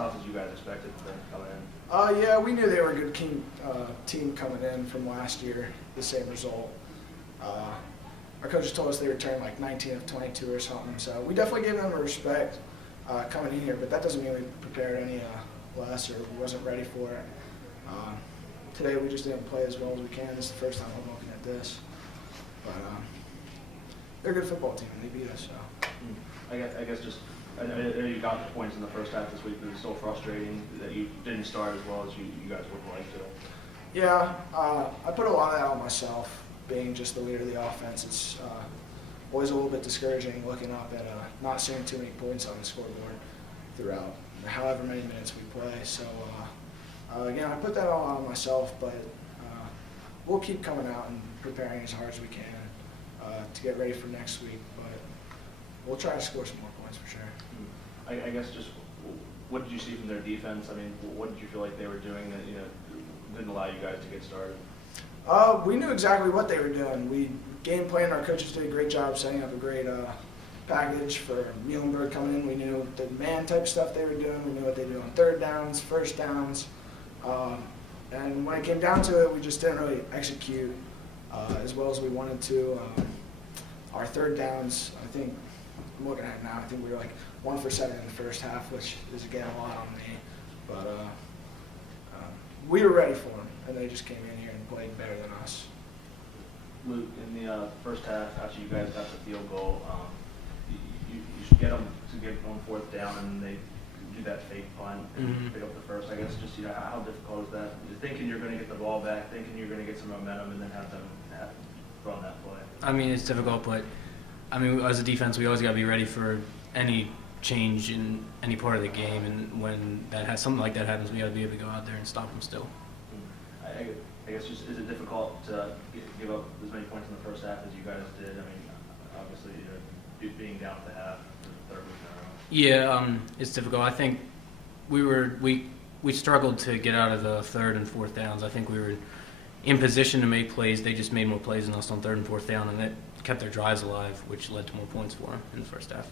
tough as you guys expected them coming in? Yeah, we knew they were a good team coming in from last year, the same result. Our coaches told us they returned like 19 of 22 or something, so we definitely gave them a respect coming in here, but that doesn't mean we prepared any less or we wasn't ready for it. Today we just didn't play as well as we can. This is the first time I'm looking at this. But they're a good football team, and they beat us. So. I guess just, I know you got the points in the first half this week, but it's still frustrating that you didn't start as well as you guys would like to. Yeah, I put a lot of that on myself, being just the leader of the offense. It's always a little bit discouraging looking up and not seeing too many points on the scoreboard throughout however many minutes we play. So, again, I put that all on myself, but we'll keep coming out and preparing as hard as we can to get ready for next week. But we'll try to score some more points for sure. I guess just what did you see from their defense? I mean, what did you feel like they were doing that didn't allow you guys to get started? We knew exactly what they were doing. We game planned. Our coaches did a great job setting up a great package for Muhlenberg coming in. We knew the man type stuff they were doing. We knew what they do on third downs, first downs. And when it came down to it, we just didn't really execute as well as we wanted to. Our third downs, I think, I'm looking at it now, I think we were like 1 for 7 in the first half, which is, again, a lot on me. But we were ready for them, and they just came in here and played better than us. Luke, in the first half, after you guys got the field goal, you should get them to get on 4th down, and they do that fake punt and pick up the first. I guess just how difficult is that? You're thinking you're going to get the ball back, thinking you're going to get some momentum, and then have them run that play. I mean, it's difficult, but I mean, as a defense, we always got to be ready for any change in any part of the game, and when something like that happens, we got to be able to go out there and stop them still. I guess just is it difficult to give up as many points in the first half as you guys did? I mean, obviously, being down at the half for the third week in a row. Yeah, it's difficult. I think we struggled to get out of the 3rd and 4th downs. I think we were in position to make plays. They just made more plays than us on 3rd and 4th down, and that kept their drives alive, which led to more points for them in the first half.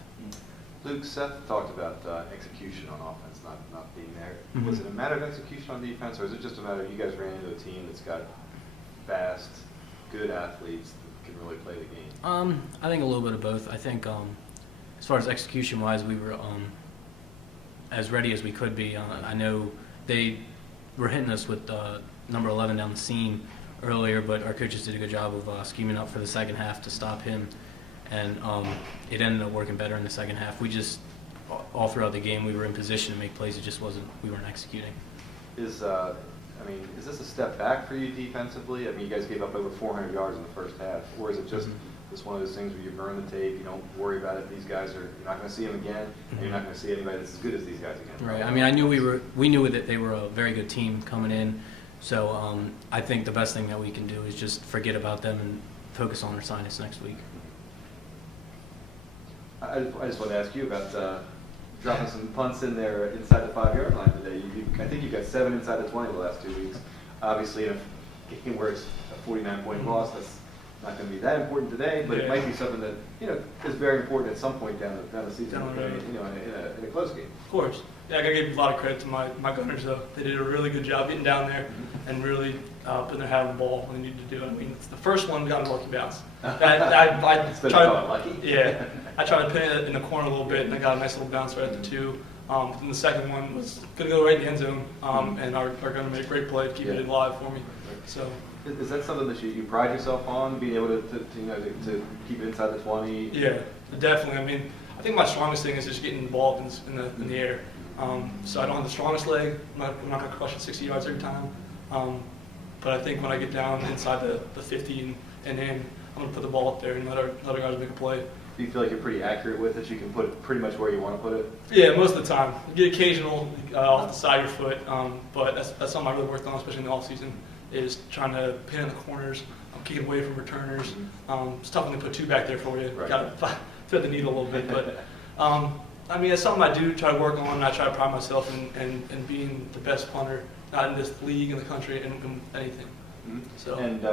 Luke, Seth talked about execution on offense not being there. Mm-hmm. Was it a matter of execution on defense, or is it just a matter of you guys ran into a team that's got fast, good athletes that can really play the game? I think a little bit of both. I think as far as execution-wise, we were as ready as we could be. I know they were hitting us with number 11 down the seam earlier, but our coaches did a good job of scheming up for the second half to stop him, and it ended up working better in the second half. We just, all throughout the game, we were in position to make plays. It just we weren't executing. Is this a step back for you defensively? I mean, you guys gave up over 400 yards in the first half, or is it just one of those things where you burn the tape, you don't worry about it? These guys you're not going to see them again, and you're not going to see anybody that's as good as these guys again. Right. I mean, we knew that they were a very good team coming in. So I think the best thing that we can do is just forget about them and focus on our assignments next week. I just want to ask you about dropping some punts in there inside the 5-yard line today. I think you've got 7 inside the 20 the last 2 weeks. Obviously, in a game where it's a 49-point loss, that's not going to be that important today, but it might be something that is very important at some point down the season, in a close game. Of course. Yeah, I got to give a lot of credit to my Gunners, though. They did a really good job getting down there and really putting their hat on the ball when they needed to do it. I mean, the first one got a lucky bounce. I tried to pin it in the corner a little bit, and I got a nice little bounce right at the 2. And the second one was going to go right in the end zone, and are going to make a great play to keep it alive for me. So. Is that something that you pride yourself on, being able to keep it inside the 20? Yeah, definitely. I mean, I think my strongest thing is just getting involved in the air. So I don't have the strongest leg. I'm not going to crush it 60 yards every time. But I think when I get down inside the 50 and in, I'm going to put the ball up there and let our guys make a play. Do you feel like you're pretty accurate with it? You can put it pretty much where you want to put it? Yeah, most of the time. You get occasional off the side of your foot, but that's something I really worked on, especially in the offseason, is trying to pin in the corners, kicking away from returners. It's tough when they put 2 back there for you. Right. Got to thread the needle a little bit, but I mean, it's something I do try to work on, and I try to pride myself in being the best punter, not in this league, in the country, in anything. Mm-hmm. So. And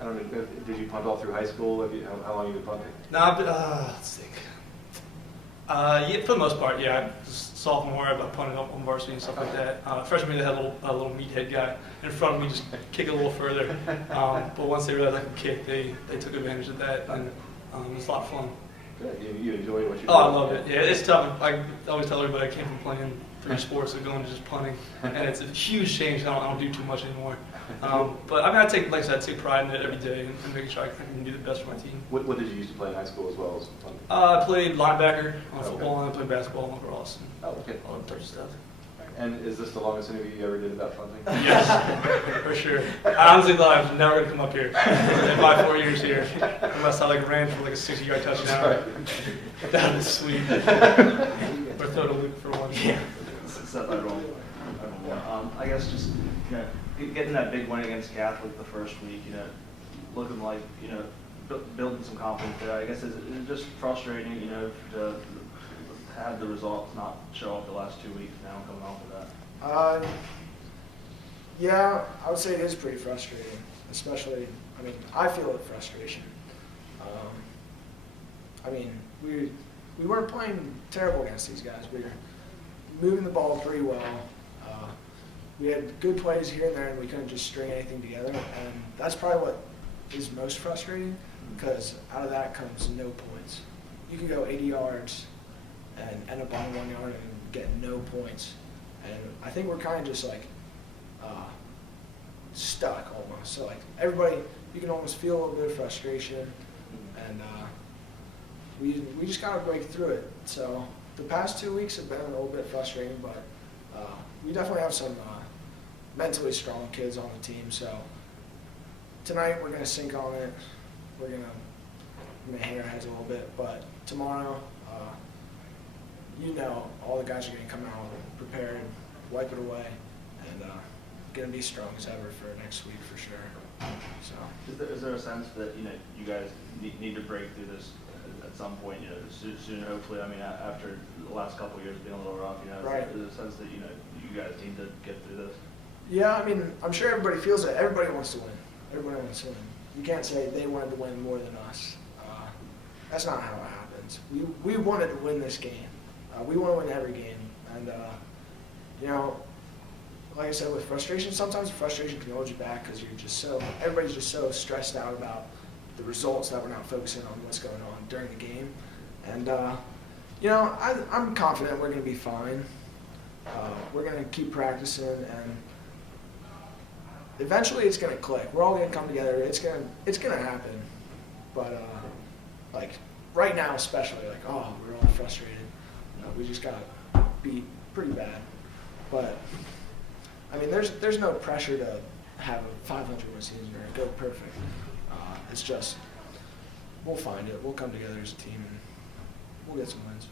I don't know, did you punt all through high school? How long have you been punting? No, let's think. Yeah, for the most part, yeah. Sophomore, I punted on varsity and stuff like that. Freshman year, they had a little meathead guy in front of me, just kick it a little further. But once they realized I could kick, they took advantage of that, and it was a lot of fun. Good. You enjoy what you do? Oh, I love it. Yeah, it's tough. I always tell everybody I came from playing 3 sports and going to just punting, and it's a huge change. I don't do too much anymore. But I mean, like I said, I take pride in it every day and making sure I can do the best for my team. What did you used to play in high school as well as fun? I played linebacker on Okay. football, and I played basketball and lacrosse, Oh, okay. and all that type of stuff. And is this the longest interview you ever did about punting? Yes, for sure. I honestly thought I was never going to come up here in my 4 years here, unless I ran for like a 60-yard touchdown. That was sweet. Or throw the loop for one. Yeah. Seth, I guess just, getting that big win against Catholic the first week, looking like, building some confidence there. I guess it's just frustrating, to have the results not show up the last 2 weeks now coming off of that. Yeah, I would say it is pretty frustrating, especially, I feel the frustration. We weren't playing terrible against these guys. We were moving the ball pretty well. We had good plays here and there, and we couldn't just string anything together. And that's probably what is most frustrating, because out of that comes no points. You can go 80 yards and end up on 1 yard and get no points. And I think we're kind of just like stuck almost. So like everybody, you can almost feel a little bit of frustration, and we just gotta break through it. So the past 2 weeks have been a little bit frustrating, but we definitely have some mentally strong kids on the team. So tonight we're gonna sink on it. We're gonna hang our heads a little bit, but tomorrow, all the guys are gonna come out prepared, wipe it away, and gonna be strong as ever for next week for sure. So Is there a sense that you guys need to break through this at some point? Soon, hopefully. After the last couple of years being a little rough, Right. Is there a sense that you guys need to get through this? yeah, I'm sure everybody feels it. Everybody wants to win. Everybody wants to win. You can't say they wanted to win more than us. That's not how it happens. We wanted to win this game. We want to win every game, and like I said, with frustration, sometimes frustration can hold you back because everybody's just so stressed out about the results that we're not focusing on what's going on during the game. And I'm confident we're going to be fine. We're going to keep practicing, and eventually it's going to click. We're all going to come together. It's going to happen. But right now, especially, we're all frustrated. We just got beat pretty bad. But there's no pressure to have a 500-win season or go perfect. It's just we'll find it. We'll come together as a team and we'll get some wins.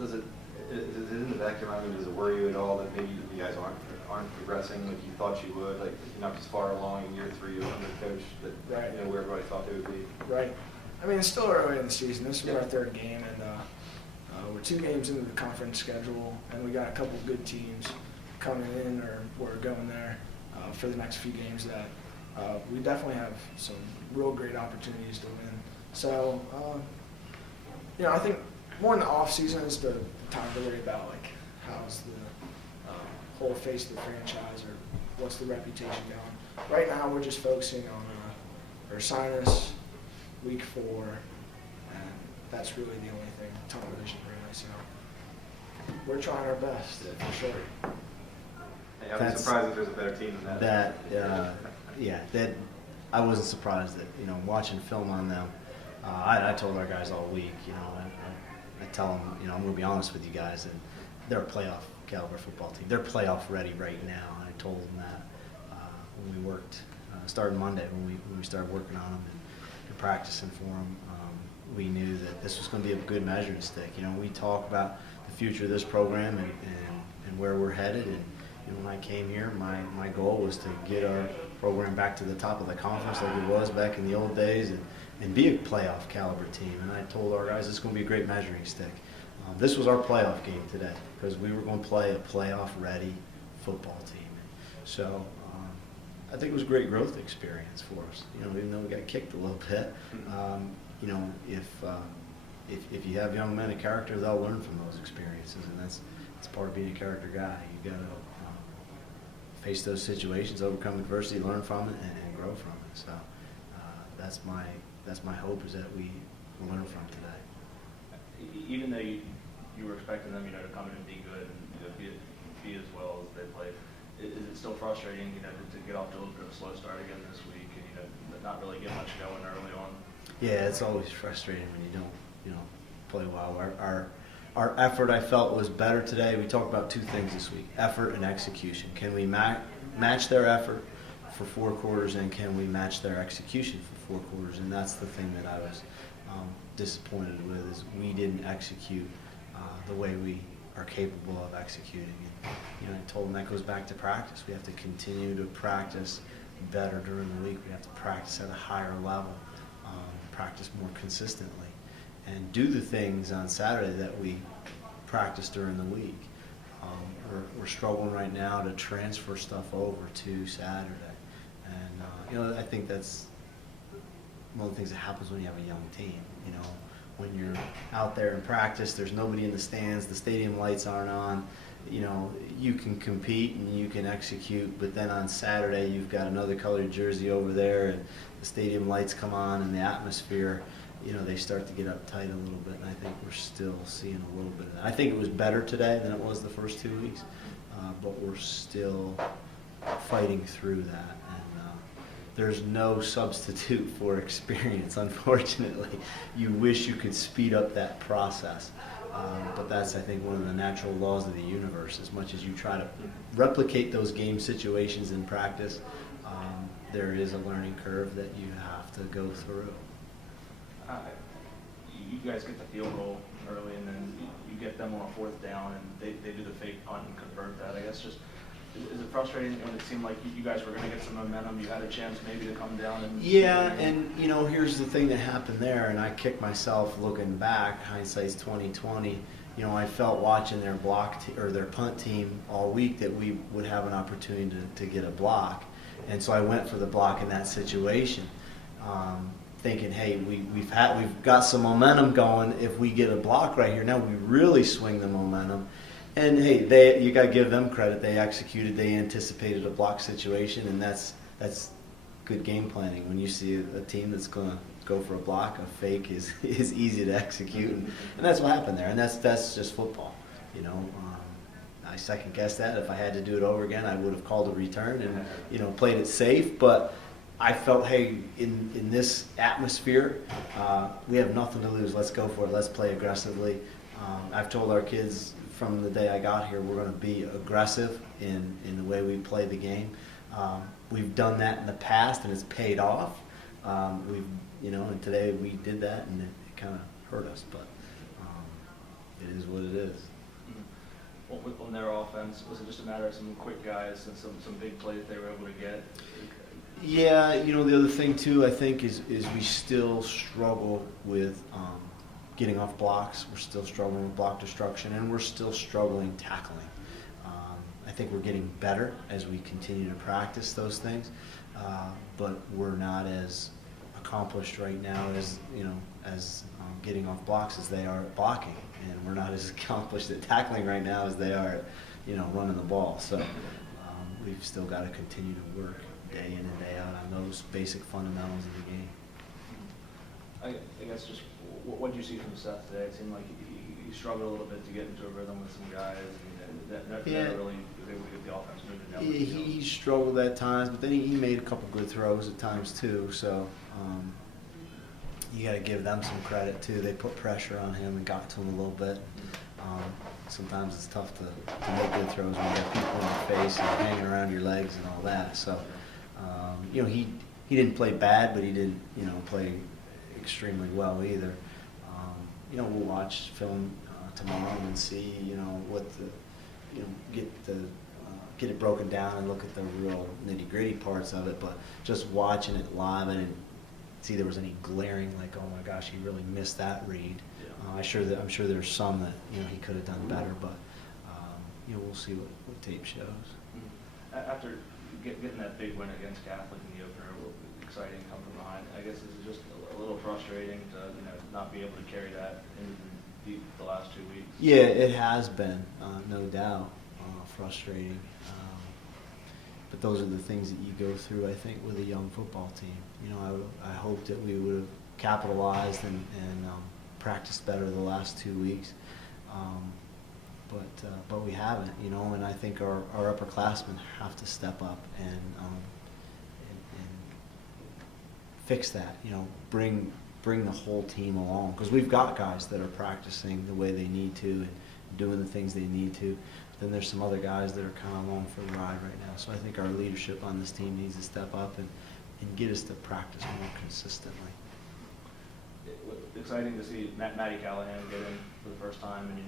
Is it in the back of your mind? Does it worry you at all that maybe you guys aren't progressing like you thought you would? Like you're not as far along in year 3 under the coach that Right. where everybody thought they would be. Right. It's still early in the season. This is our 3rd game, and we're 2 games into the conference schedule, and we got a couple of good teams coming in or we're going there for the next few games that we definitely have some real great opportunities to win. So, I think more in the off season is the time to worry about how's the whole face of the franchise or what's the reputation going. Right now, we're just focusing on Ursinus, week 4, and that's really the only thing, television really. So we're trying our best for sure. Hey, I'd be surprised if there's a better team than that. That I wasn't surprised that watching film on them. I told our guys all week, I tell them, I'm going to be honest with you guys, and they're a playoff caliber football team. They're playoff ready right now. And I told them that when we worked, starting Monday when we started working on them and practicing for them. We knew that this was going to be a good measuring stick. We talk about the future of this program and where we're headed. And when I came here, my goal was to get our program back to the top of the conference like it was back in the old days and be a playoff caliber team. And I told our guys it's going to be a great measuring stick. This was our playoff game today because we were going to play a playoff ready football team. So I think it was a great growth experience for us. Even though we got kicked a little bit, if if you have young men of character, they'll learn from those experiences, and that's part of being a character guy. You got to face those situations, overcome adversity, learn from it, and grow from it. So that's my hope, is that we learn from today. Even though you were expecting them, to come in and be good and be as well as they played, is it still frustrating, to get off to a little bit of a slow start again this week and not really get much going early on? Yeah, it's always frustrating when you don't play well. Our effort, I felt, was better today. We talked about two things this week: effort and execution. Can we match their effort for 4 quarters, and can we match their execution for 4 quarters? And that's the thing that I was disappointed with, is we didn't execute the way we are capable of executing. And, I told them that goes back to practice. We have to continue to practice better during the week. We have to practice at a higher level, practice more consistently, and do the things on Saturday that we practice during the week. We're struggling right now to transfer stuff over to Saturday. And, I think that's one of the things that happens when you have a young team. When you're out there in practice, there's nobody in the stands, the stadium lights aren't on, you can compete and you can execute, but then on Saturday you've got another colored jersey over there and the stadium lights come on and the atmosphere, they start to get uptight a little bit, and I think we're still seeing a little bit of that. I think it was better today than it was the first 2 weeks, but we're still fighting through that. There's no substitute for experience, unfortunately. You wish you could speed up that process. But that's, I think, one of the natural laws of the universe. As much as you try to replicate those game situations in practice, there is a learning curve that you have to go through. You guys get the field goal early, and then you get them on a 4th down, and they do the fake punt and convert that. I guess just, is it frustrating when it seemed like you guys were going to get some momentum? You had a chance maybe to come down and... Yeah, and here's the thing that happened there, and I kick myself looking back. Hindsight's 20/20. I felt watching their their punt team all week that we would have an opportunity to get a block, and so I went for the block in that situation, thinking, hey, we've got some momentum going. If we get a block right here, now we really swing the momentum. And hey, you got to give them credit. They executed. They anticipated a block situation, and that's good game planning. When you see a team that's going to go for a block, a fake is easy to execute, and that's what happened there. And that's just football, I second guessed that. If I had to do it over again, I would have called a return and played it safe. But I felt, hey, in this atmosphere, we have nothing to lose. Let's go for it. Let's play aggressively. I've told our kids from the day I got here, we're going to be aggressive in the way we play the game. We've done that in the past, and it's paid off. And today we did that, and it kind of hurt us, but it is what it is. On their offense, was it just a matter of some quick guys and some big plays they were able to get? Yeah, the other thing too, I think, is we still struggle with getting off blocks. We're still struggling with block destruction, and we're still struggling tackling. I think we're getting better as we continue to practice those things, but we're not as accomplished right now as getting off blocks as they are at blocking, and we're not as accomplished at tackling right now as they are at running the ball. So we've still got to continue to work day in and day out on those basic fundamentals of the game. I guess just what did you see from Seth today? It seemed like he struggled a little bit to get into a rhythm with some guys, and that never really was able to get the offense moving. He struggled at times, but then he made a couple good throws at times too. So you got to give them some credit too. They put pressure on him and got to him a little bit. Sometimes it's tough to make good throws when you got people in your face and hanging around your legs and all that. So he didn't play bad, but he didn't play extremely well either. We'll watch film tomorrow and see what get it broken down and look at the real nitty-gritty parts of it. But just watching it live, I didn't see there was any glaring like, oh my gosh, he really missed that read. I'm sure there's some that he could have done better, but we'll see what tape shows. After getting that big win against Catholic in the opener, exciting come from behind. I guess it's just a little frustrating to not be able to carry that in the last 2 weeks. Yeah, it has been, no doubt, frustrating. But those are the things that you go through, I think, with a young football team. I hope that we would have capitalized and practiced better the last 2 weeks. But we haven't, and I think our upperclassmen have to step up and fix that, bring the whole team along. Because we've got guys that are practicing the way they need to and doing the things they need to. Then there's some other guys that are kind of along for the ride right now. So I think our leadership on this team needs to step up and get us to practice more consistently. Exciting to see Matty Callahan get in for the first time and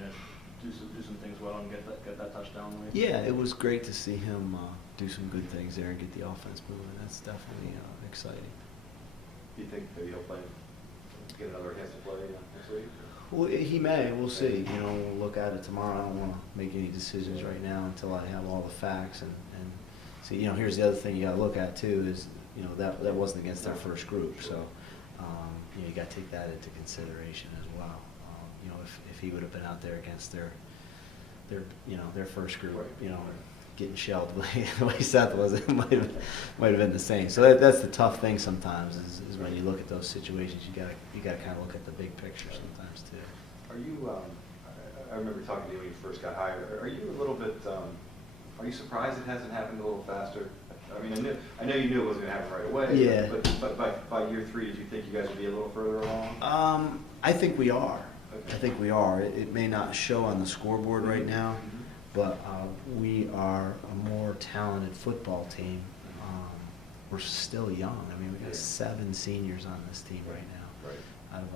do some things well and get that touchdown. Yeah, it was great to see him do some good things there and get the offense moving. That's definitely exciting. Do you think maybe he'll get another chance to play next week? Well, he may. We'll see. We'll look at it tomorrow. I don't want to make any decisions right now until I have all the facts and see. Here's the other thing you got to look at too is that wasn't against their first group, so you got to take that into consideration as well. If he would have been out there against their first group, getting shelled the way Seth was, it might have been the same. So that's the tough thing sometimes is when you look at those situations, you got to kind of look at the big picture sometimes too. Are you? I remember talking to you when you first got hired. Are you a little bit? Are you surprised it hasn't happened a little faster? I mean, I know you knew it wasn't going to happen right away. Yeah. But by year 3, did you think you guys would be a little further along? I think we are. Okay. I think we are. It may not show on the scoreboard right now, but we are a more talented football team. We're still young. I mean, we got 7 seniors on this team right now. Right. Out of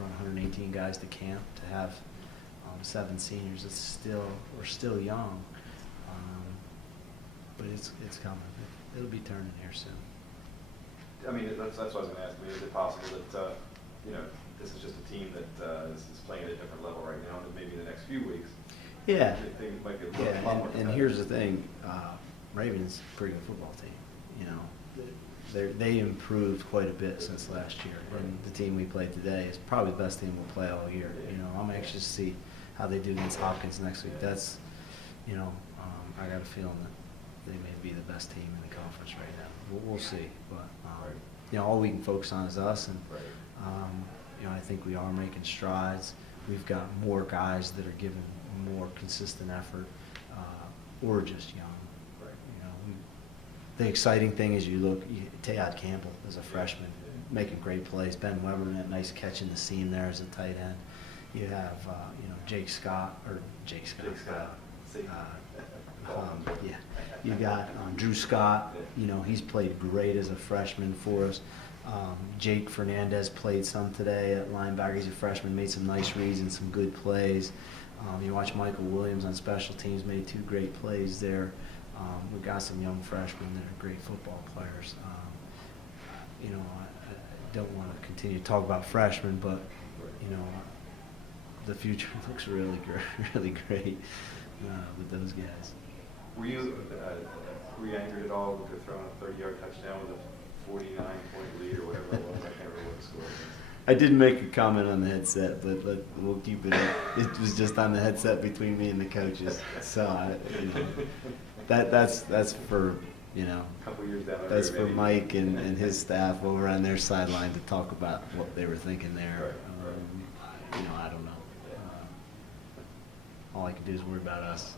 118 guys to camp, to have 7 seniors, we're still young. But it's coming. It'll be turning here soon. I mean, that's what I was going to ask. I mean, is it possible that this is just a team that is playing at a different level right now, and maybe in the next few weeks, Yeah. things might be a lot more. And here's the thing, Ravens a pretty good football team. They improved quite a bit since last year, and the team we played today is probably the best team we'll play all year. I'm anxious to see how they do against Hopkins next week. That's, I got a feeling that they may be the best team in the conference right now. We'll see, but all we can focus on is us, and I think we are making strides. We've got more guys that are giving more consistent effort. We're just young. The exciting thing is Tayod Campbell is a freshman making great plays. Ben Weber, that nice catch in the seam there as a tight end. You have Jake Scott. Yeah. You got Drew Scott. He's played great as a freshman for us. Jake Fernandez played some today at linebacker. He's a freshman, made some nice reads and some good plays. You watch Michael Williams on special teams, made 2 great plays there. We've got some young freshmen that are great football players. I don't want to continue to talk about freshmen, but the future looks really great with those guys. Were you angered at all with throwing a 30-yard touchdown with a 49-point lead or whatever it was? I can't remember what the score was. I did make a comment on the headset, but we'll keep it up. It was just on the headset between me and the coaches. So that's for a couple years down the road. That's for maybe. Mike and his staff over on their sideline to talk about what they were thinking there. Right. I don't know. All I can do is worry about us.